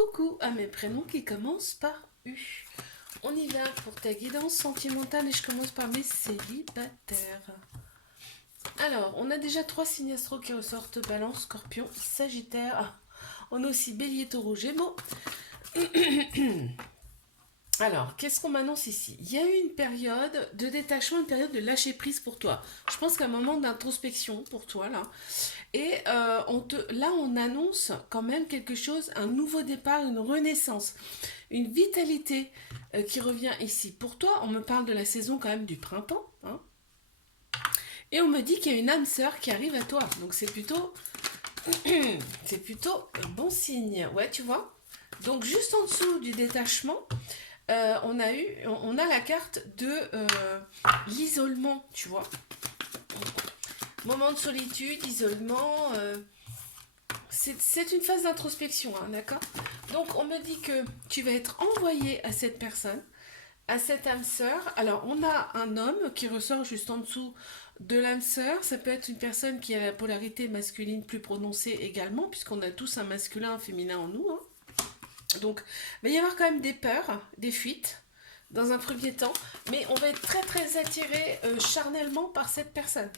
Coucou à mes prénoms qui commencent par U. On y va pour ta guidance sentimentale et je commence par mes célibataires. Alors, on a déjà 3 signes astro qui ressortent: Balance, Scorpion, Sagittaire. On a aussi Bélier, Taureau, Gémeaux. Alors, qu'est-ce qu'on m'annonce ici? Il y a eu une période de détachement, une période de lâcher prise pour toi. Je pense qu'un moment d'introspection pour toi là. Et là, on annonce quand même quelque chose, un nouveau départ, une renaissance, une vitalité qui revient ici. Pour toi, on me parle de la saison quand même du printemps, hein, et on me dit qu'il y a une âme sœur qui arrive à toi. Donc c'est plutôt un bon signe. Ouais, tu vois. Donc juste en dessous du détachement, on a la carte de l'isolement, tu vois. Moment de solitude, isolement, c'est une phase d'introspection, hein, d'accord? Donc on me dit que tu vas être envoyé à cette personne, à cette âme sœur. Alors on a un homme qui ressort juste en dessous de l'âme sœur. Ça peut être une personne qui a la polarité masculine plus prononcée également, puisqu'on a tous un masculin, un féminin en nous, hein. Donc il va y avoir quand même des peurs, des fuites dans un premier temps, mais on va être très très attiré charnellement par cette personne.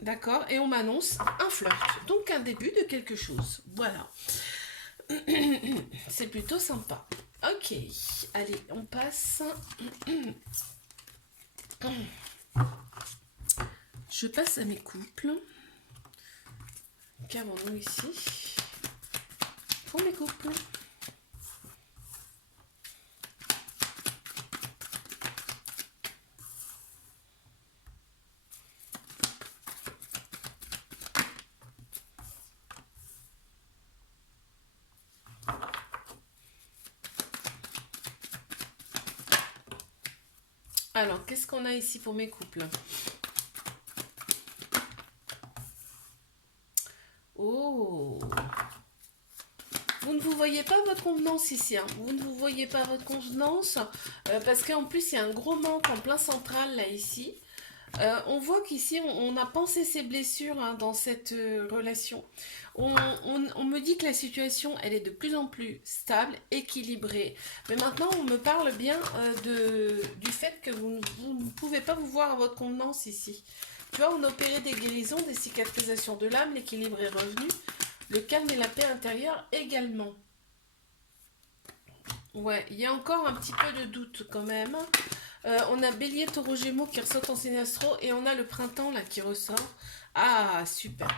D'accord? Et on m'annonce un flirt. Donc un début de quelque chose. Voilà. C'est plutôt sympa. Ok. Allez, on passe. Je passe à mes couples. Qu'avons-nous ici? Pour mes couples. Alors, qu'est-ce qu'on a ici pour mes couples? Oh! Vous ne vous voyez pas votre convenance ici, hein. Vous ne vous voyez pas votre convenance parce qu'en plus il y a un gros manque en plein central là ici. On voit qu'ici on a pensé ses blessures, hein, dans cette relation. On me dit que la situation elle est de plus en plus stable, équilibrée. Mais maintenant on me parle bien du fait que vous ne pouvez pas vous voir à votre convenance ici. Tu vois, on a opéré des guérisons, des cicatrisations de l'âme, l'équilibre est revenu, le calme et la paix intérieure également. Ouais, il y a encore un petit peu de doute quand même. On a Bélier, Taureau, Gémeaux qui ressortent en signe astro et on a le printemps là qui ressort. Ah, super.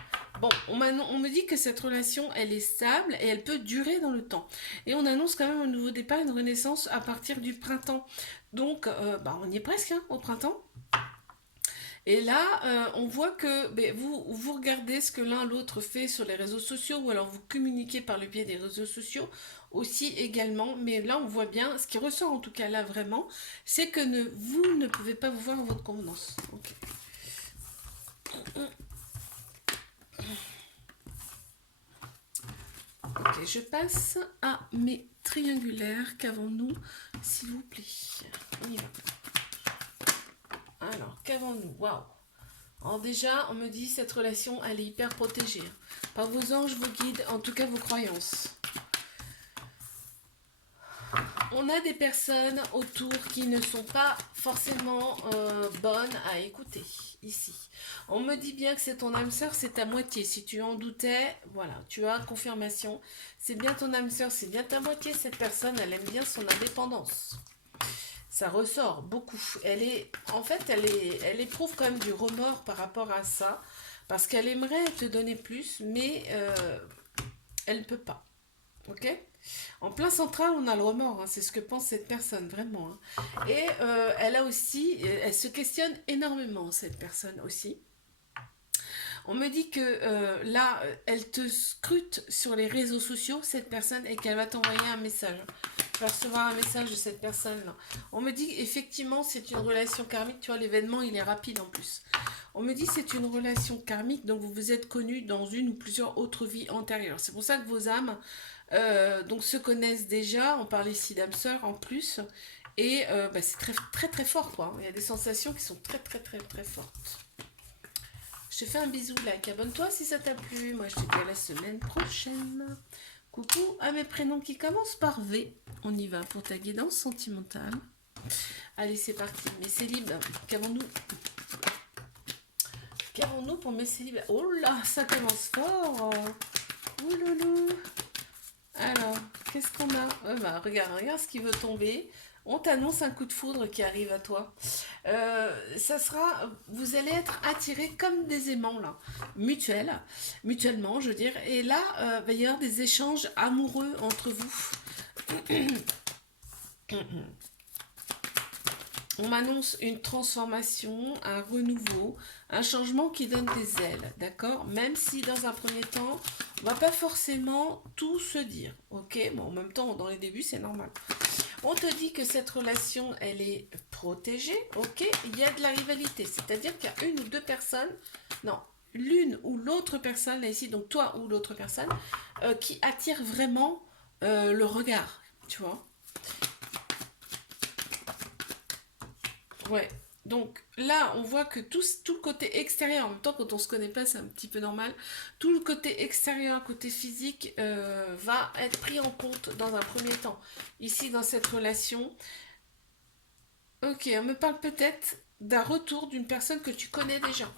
Bon, on me dit que cette relation, elle est stable et elle peut durer dans le temps. Et on annonce quand même un nouveau départ, une renaissance à partir du printemps. Donc, on y est presque, hein, au printemps. Et là, on voit que vous regardez ce que l'un l'autre fait sur les réseaux sociaux ou alors vous communiquez par le biais des réseaux sociaux aussi également. Mais là, on voit bien, ce qui ressort en tout cas là vraiment, c'est que vous ne pouvez pas vous voir à votre convenance. Ok. Ok, je passe à mes triangulaires. Qu'avons-nous, s'il vous plaît? On y va. Alors, qu'avons-nous? Waouh! Alors déjà, on me dit cette relation, elle est hyper protégée par vos anges, vos guides, en tout cas vos croyances. On a des personnes autour qui ne sont pas forcément bonnes à écouter ici. On me dit bien que c'est ton âme sœur, c'est ta moitié. Si tu en doutais, voilà, tu as confirmation. C'est bien ton âme sœur, c'est bien ta moitié. Cette personne, elle aime bien son indépendance. Ça ressort beaucoup. Elle éprouve quand même du remords par rapport à ça, parce qu'elle aimerait te donner plus, mais elle ne peut pas. Ok? En plein central, on a le remords, hein, c'est ce que pense cette personne, vraiment, hein. Et elle a aussi, elle se questionne énormément, cette personne aussi. On me dit que là, elle te scrute sur les réseaux sociaux, cette personne, et qu'elle va t'envoyer un message. Tu vas recevoir un message de cette personne-là. On me dit effectivement c'est une relation karmique, tu vois, l'événement il est rapide en plus. On me dit c'est une relation karmique, donc vous vous êtes connus dans une ou plusieurs autres vies antérieures. C'est pour ça que vos âmes donc se connaissent déjà. On parle ici d'âme sœur en plus. Et c'est très très très fort quoi. Il y a des sensations qui sont très très très très fortes. Je te fais un bisou, like, abonne-toi si ça t'a plu. Moi, je te dis à la semaine prochaine Coucou à mes prénoms qui commencent par V. On y va pour ta guidance sentimentale. Allez, c'est parti. Mes célibes, qu'avons-nous? Qu'avons-nous pour mes célibes? Oh là, ça commence fort. Ouloulou. Alors, qu'est-ce qu'on a? Regarde ce qui veut tomber. On t'annonce un coup de foudre qui arrive à toi. Vous allez être attirés comme des aimants là, mutuellement, je veux dire. Et là, va y avoir des échanges amoureux entre vous. On m'annonce une transformation, un renouveau, un changement qui donne des ailes, d'accord? Même si dans un premier temps, on va pas forcément tout se dire, ok? Bon, en même temps, dans les débuts, c'est normal. On te dit que cette relation, elle est protégée, ok? Il y a de la rivalité, c'est-à-dire qu'il y a une ou deux personnes, non, l'une ou l'autre personne, là ici, donc toi ou l'autre personne, qui attire vraiment le regard, tu vois? Ouais, donc là, on voit que tout le côté extérieur, en même temps, quand on se connaît pas, c'est un petit peu normal. Tout le côté extérieur, côté physique, va être pris en compte dans un premier temps. Ici, dans cette relation, ok, on me parle peut-être d'un retour d'une personne que tu connais déjà.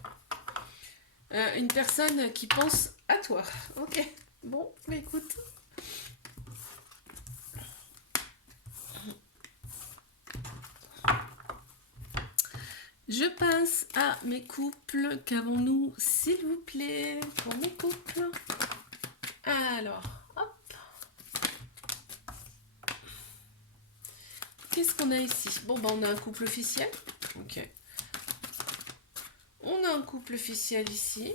Une personne qui pense à toi. Ok, bon, mais écoute. Je passe à mes couples. Qu'avons-nous, s'il vous plaît, pour mes couples? Alors, hop. Qu'est-ce qu'on a ici? Bon, on a un couple officiel. Ok. On a un couple officiel ici.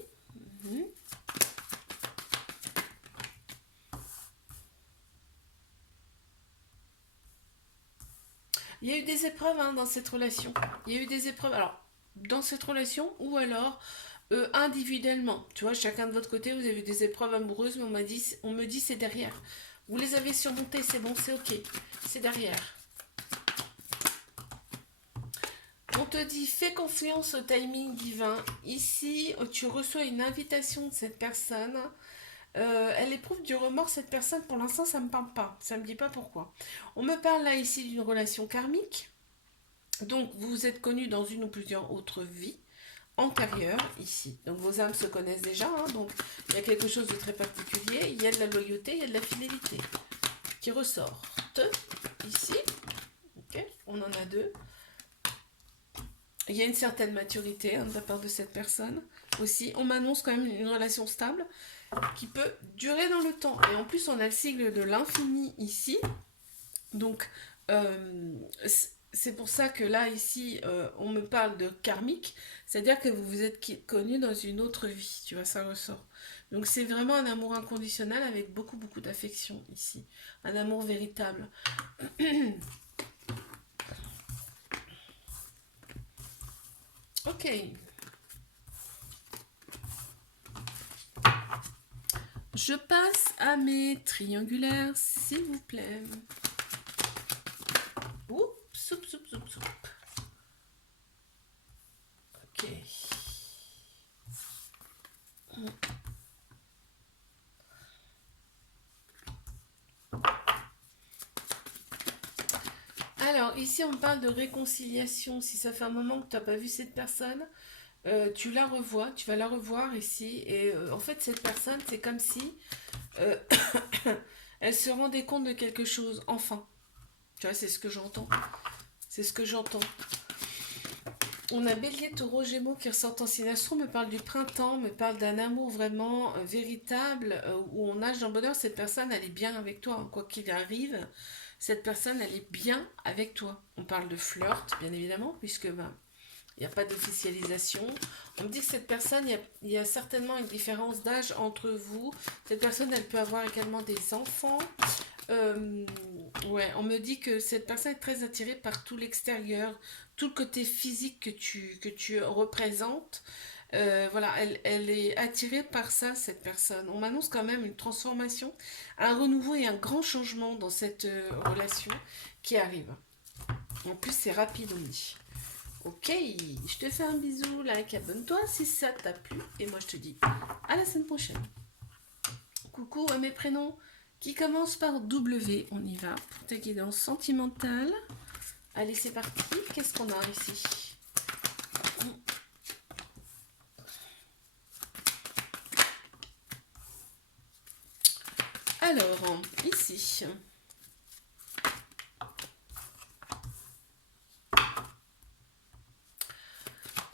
Il y a eu des épreuves dans cette relation. Il y a eu des épreuves. Alors, dans cette relation ou alors individuellement. Tu vois, chacun de votre côté, vous avez eu des épreuves amoureuses, mais on me dit c'est derrière. Vous les avez surmontées, c'est bon, c'est ok. C'est derrière. On te dit, fais confiance au timing divin. Ici, tu reçois une invitation de cette personne. Elle éprouve du remords, cette personne. Pour l'instant, ça ne me parle pas. Ça ne me dit pas pourquoi. On me parle là ici d'une relation karmique. Donc, vous vous êtes connus dans une ou plusieurs autres vies antérieures ici. Donc, vos âmes se connaissent déjà. Donc, il y a quelque chose de très particulier. Il y a de la loyauté, il y a de la fidélité qui ressortent ici. Ok, on en a deux. Il y a une certaine maturité de la part de cette personne aussi. On m'annonce quand même une relation stable qui peut durer dans le temps. Et en plus, on a le sigle de l'infini ici. Donc, c'est pour ça que là, ici, on me parle de karmique. C'est-à-dire que vous vous êtes connus dans une autre vie. Tu vois, ça ressort. Donc, c'est vraiment un amour inconditionnel avec beaucoup, beaucoup d'affection ici. Un amour véritable. Ok. Je passe à mes triangulaires, s'il vous plaît. Oups, soup. Ok. Alors, ici, on parle de réconciliation. Si ça fait un moment que tu n'as pas vu cette personne, tu la revois, tu vas la revoir ici. Et en fait, cette personne, c'est comme si elle se rendait compte de quelque chose, enfin. Tu vois, c'est ce que j'entends. C'est ce que j'entends. On a Bélier, Taureau, Gémeaux qui ressortent en signe astro, me parle du printemps, me parle d'un amour vraiment véritable, où on nage dans le bonheur. Cette personne, elle est bien avec toi, quoi qu'il arrive. Cette personne, elle est bien avec toi. On parle de flirt, bien évidemment, puisque il n'y a pas d'officialisation. On me dit que cette personne, il y a certainement une différence d'âge entre vous. Cette personne, elle peut avoir également des enfants. Ouais, on me dit que cette personne est très attirée par tout l'extérieur, tout le côté physique que tu représentes. Voilà, elle est attirée par ça, cette personne. On m'annonce quand même une transformation, un renouveau et un grand changement dans cette relation qui arrive. En plus, c'est rapide, on dit. Ok, je te fais un bisou, like, abonne-toi si ça t'a plu. Et moi, je te dis à la semaine prochaine. Coucou à mes prénoms qui commence par W. On y va pour ta guidance sentimentale. Allez, c'est parti. Qu'est-ce qu'on a ici? Alors, ici.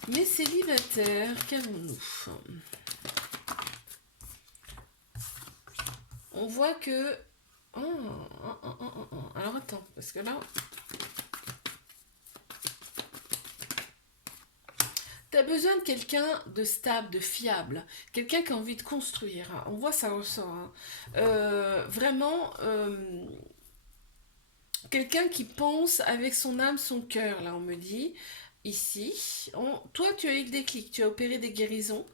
Les célibataires, qu'avons-nous? On voit que... Alors attends, parce que là... Tu as besoin de quelqu'un de stable, de fiable, quelqu'un qui a envie de construire. Hein. On voit ça ressort. Hein. Vraiment, quelqu'un qui pense avec son âme, son cœur, là on me dit. Ici, toi tu as eu le déclic, tu as opéré des guérisons.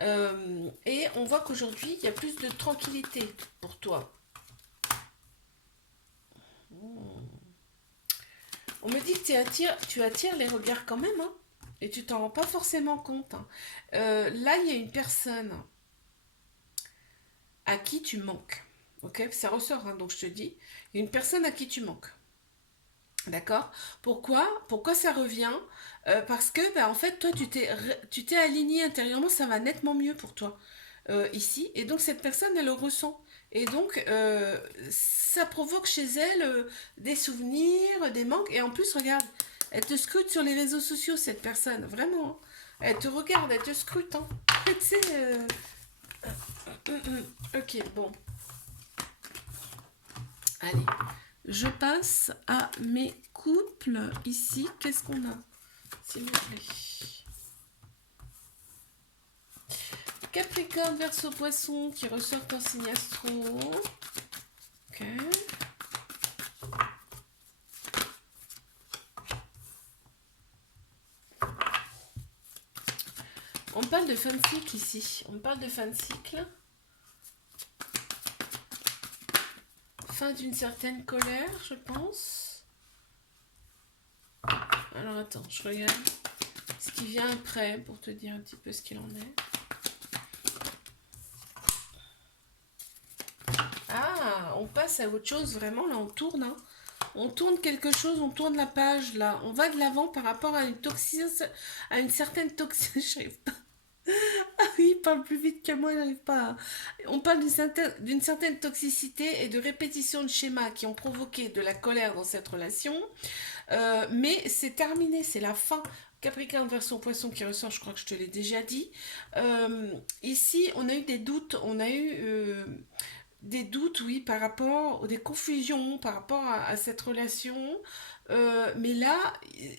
Et on voit qu'aujourd'hui, il y a plus de tranquillité pour toi. On me dit que tu attires les regards quand même, hein, et tu t'en rends pas forcément compte. Hein. Là, il y a une personne à qui tu manques. Ok, ça ressort, hein, donc je te dis, il y a une personne à qui tu manques. D'accord? Pourquoi ça revient? Parce que, bah, en fait, toi, tu t'es aligné intérieurement, ça va nettement mieux pour toi ici. Et donc, cette personne, elle le ressent. Et donc, ça provoque chez elle des souvenirs, des manques. Et en plus, regarde, elle te scrute sur les réseaux sociaux, cette personne. Vraiment. Hein. Elle te regarde, elle te scrute. Hein. Tu sais, ok, bon. Allez. Je passe à mes couples. Ici, qu'est-ce qu'on a? S'il vous plaît. Capricorne, Verseau, Poisson qui ressortent en signe astro. Ok. On parle de fin de cycle ici. On parle de fin de cycle. Fin d'une certaine colère, je pense. Alors attends, je regarde ce qui vient après pour te dire un petit peu ce qu'il en est. Ah, on passe à autre chose, vraiment, là on tourne. Hein. On tourne quelque chose, on tourne la page, là. On va de l'avant par rapport à à une certaine toxicité. J'arrive pas. Ah oui, il parle plus vite que moi, j'arrive pas. On parle d'une certaine toxicité et de répétition de schémas qui ont provoqué de la colère dans cette relation. Mais c'est terminé, c'est la fin. Capricorne version poisson qui ressort, je crois que je te l'ai déjà dit. Ici, on a eu des doutes, des doutes, oui, par rapport, des confusions par rapport à cette relation. Mais là,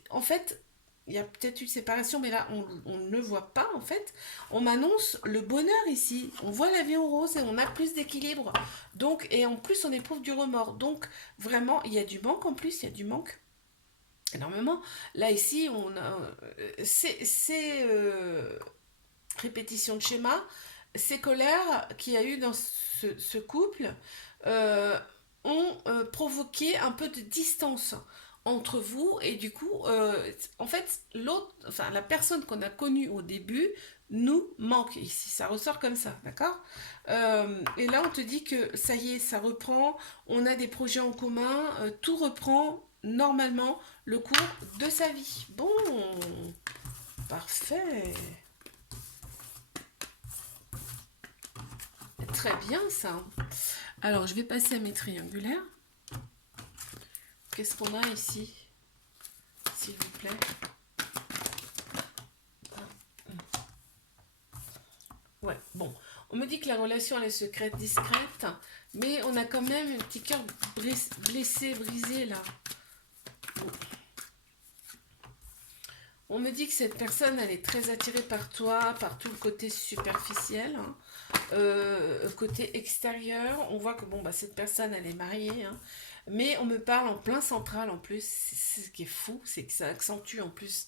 en fait, il y a peut-être une séparation, mais là, on ne le voit pas, en fait. On m'annonce le bonheur ici. On voit la vie en rose et on a plus d'équilibre. Donc, et en plus, on éprouve du remords. Donc, vraiment, il y a du manque en plus, il y a du manque énormément. Là, ici, on a ces répétitions de schémas, ces colères qu'il y a eu dans ce couple ont provoqué un peu de distance entre vous et du coup, en fait, la personne qu'on a connue au début nous manque ici, ça ressort comme ça, d'accord. Et là, on te dit que ça y est, ça reprend, on a des projets en commun, tout reprend normalement le cours de sa vie. Bon, parfait. Très bien ça. Alors, je vais passer à mes triangulaires. Qu'est-ce qu'on a ici, s'il vous plaît? Ouais, bon. On me dit que la relation, elle est secrète, discrète, mais on a quand même un petit cœur blessé, brisé, là. On me dit que cette personne, elle est très attirée par toi, par tout le côté superficiel, hein. Côté extérieur. On voit que bon, bah, cette personne, elle est mariée, hein. Mais on me parle en plein central en plus. C'est ce qui est fou, c'est que ça accentue en plus.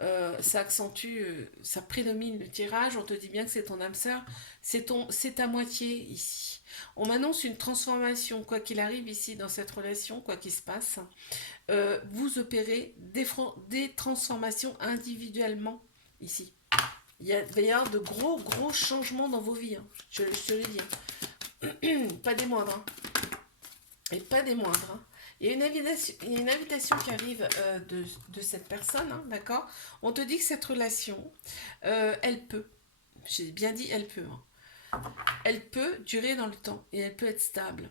Ça accentue, ça prédomine le tirage. On te dit bien que c'est ton âme sœur, c'est ta moitié ici. On m'annonce une transformation, quoi qu'il arrive ici dans cette relation, quoi qu'il se passe. Vous opérez des transformations individuellement ici. Va y avoir de gros changements dans vos vies, hein. Je te le dis. Pas des moindres. Hein. Et pas des moindres. Hein. Il y a une invitation qui arrive de cette personne, hein, d'accord? On te dit que cette relation, elle peut, j'ai bien dit elle peut, hein. Elle peut durer dans le temps et elle peut être stable.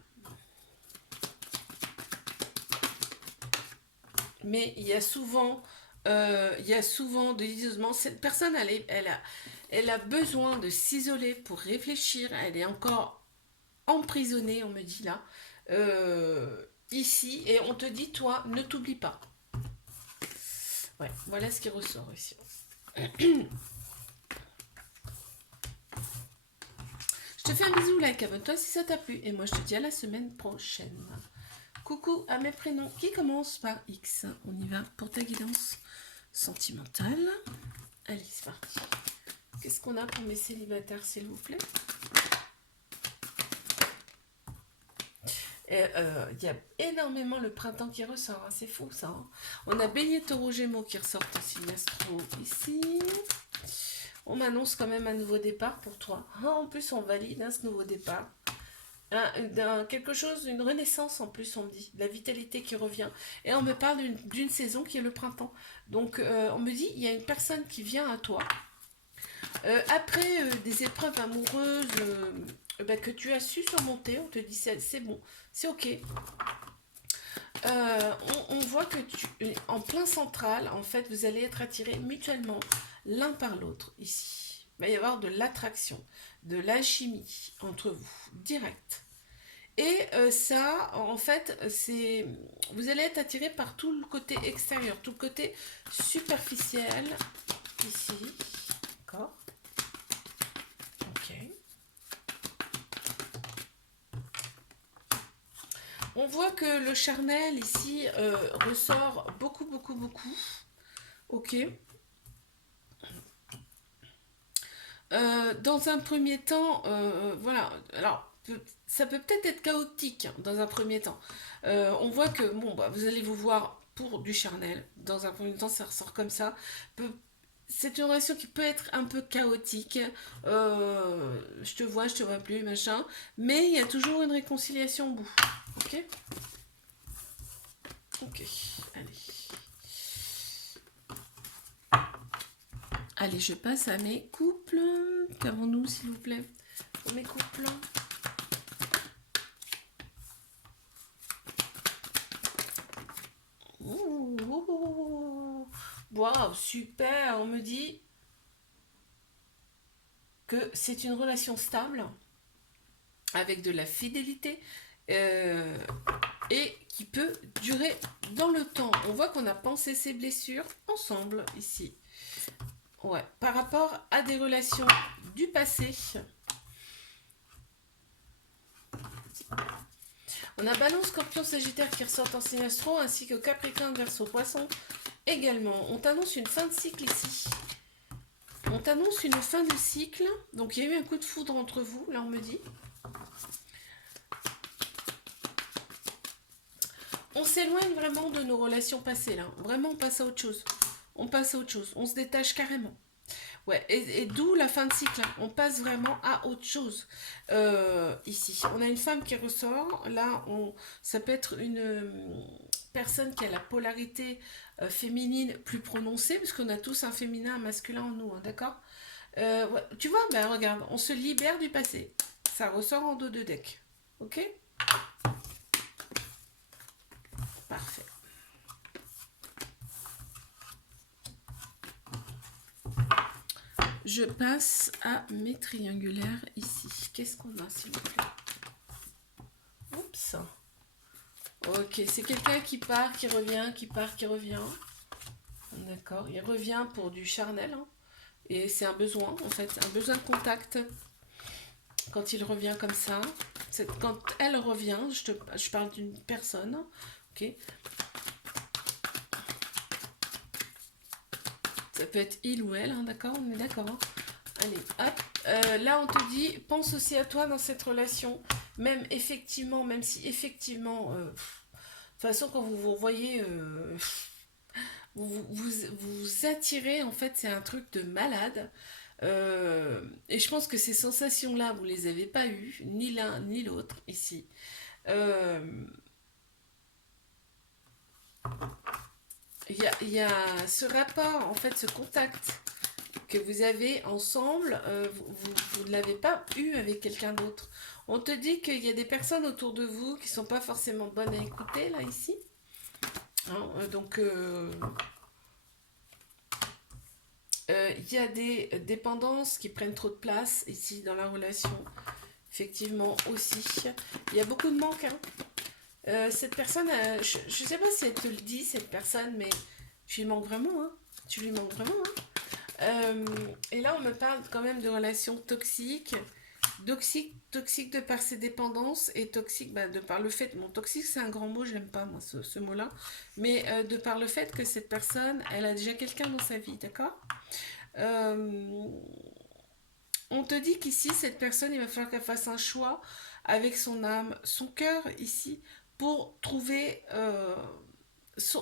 Mais il y a souvent de l'isolement. Cette personne, elle a besoin de s'isoler pour réfléchir. Elle est encore emprisonnée, on me dit là, ici. Et on te dit, toi, ne t'oublie pas. Ouais, voilà ce qui ressort ici. Je te fais un bisou, like, abonne-toi si ça t'a plu. Et moi, je te dis à la semaine prochaine. Coucou à mes prénoms qui commencent par X. On y va pour ta guidance sentimentale. Allez, c'est parti. Qu'est-ce qu'on a pour mes célibataires, s'il vous plaît? Il y a énormément le printemps qui ressort. Hein. C'est fou, ça. Hein. On a Bélier, Taureau, Gémeaux qui ressortent aussi. L'astro ici. On m'annonce quand même un nouveau départ pour toi. Ah, en plus, on valide hein, ce nouveau départ. Quelque chose, une renaissance en plus, on me dit, de la vitalité qui revient. Et on me parle d'une saison qui est le printemps. Donc, on me dit, il y a une personne qui vient à toi. Après des épreuves amoureuses que tu as su surmonter, on te dit, c'est bon, c'est ok. On voit que en plein central, en fait, vous allez être attirés mutuellement l'un par l'autre ici. Il va y avoir de l'attraction, de l'alchimie entre vous, direct. Et ça, en fait, vous allez être attiré par tout le côté extérieur, tout le côté superficiel, ici, d'accord? Ok. On voit que le charnel, ici, ressort beaucoup, beaucoup, beaucoup, ok? Dans un premier temps, voilà, alors ça peut peut-être être chaotique hein, dans un premier temps. On voit que bon, bah, vous allez vous voir pour du charnel. Dans un premier temps, ça ressort comme ça. C'est une relation qui peut être un peu chaotique. Je te vois plus, machin. Mais il y a toujours une réconciliation au bout. Ok? Ok, allez. Allez, je passe à mes couples. Qu'avons-nous, s'il vous plaît? Pour mes couples. Waouh, super. On me dit que c'est une relation stable, avec de la fidélité, et qui peut durer dans le temps. On voit qu'on a pensé ses blessures ensemble, ici. Ouais, par rapport à des relations du passé. On a Balance, Scorpion, Sagittaire qui ressortent en signe astro, ainsi que Capricorne, Verseau, Poisson également. On t'annonce une fin de cycle ici. On t'annonce une fin de cycle. Donc il y a eu un coup de foudre entre vous, là on me dit. On s'éloigne vraiment de nos relations passées là. Vraiment on passe à autre chose. On passe à autre chose. On se détache carrément. Ouais, et d'où la fin de cycle. On passe vraiment à autre chose. Ici, on a une femme qui ressort. Là, ça peut être une personne qui a la polarité féminine plus prononcée, parce qu'on a tous un féminin, un masculin en nous, hein, d'accord? Ouais, tu vois, ben regarde, on se libère du passé. Ça ressort en dos de deck. Ok? Parfait. Je passe à mes triangulaires ici. Qu'est-ce qu'on a, s'il vous plaît? Oups. Ok, c'est quelqu'un qui part, qui revient, qui part, qui revient. D'accord, il revient pour du charnel. Hein. Et c'est un besoin, en fait, un besoin de contact. Quand il revient comme ça, quand elle revient, je parle d'une personne. Ok. Ça peut être il ou elle, hein, d'accord? On est d'accord. Hein. Allez, hop. Là, on te dit, pense aussi à toi dans cette relation. Même effectivement, même si effectivement, de toute façon, quand vous vous revoyez, vous attirez, en fait, c'est un truc de malade. Et je pense que ces sensations-là, vous les avez pas eues, ni l'un ni l'autre ici. Euh, il y a ce rapport, en fait, ce contact que vous avez ensemble, vous ne l'avez pas eu avec quelqu'un d'autre. On te dit qu'il y a des personnes autour de vous qui sont pas forcément bonnes à écouter, là, ici. Hein, il y a des dépendances qui prennent trop de place ici dans la relation. Effectivement, aussi. Il y a beaucoup de manques. Hein. Cette personne, je ne sais pas si elle te le dit, cette personne, mais tu lui manques vraiment. Hein. Tu lui manques vraiment. Hein. Et là, on me parle quand même de relations toxiques. Toxique de par ses dépendances et toxique de par le fait, bon toxique c'est un grand mot, j'aime pas moi ce mot-là, mais de par le fait que cette personne, elle a déjà quelqu'un dans sa vie, d'accord. Euh, on te dit qu'ici, cette personne, il va falloir qu'elle fasse un choix avec son âme, son cœur ici, pour trouver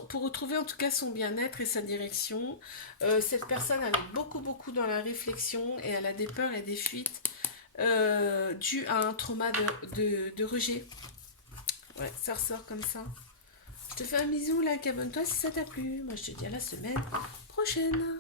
pour retrouver en tout cas son bien-être et sa direction. Cette personne elle est beaucoup dans la réflexion et elle a des peurs et des fuites dues à un trauma de rejet. Ouais, ça ressort comme ça. Je te fais un bisou, là, abonne-toi si ça t'a plu. Moi, je te dis à la semaine prochaine.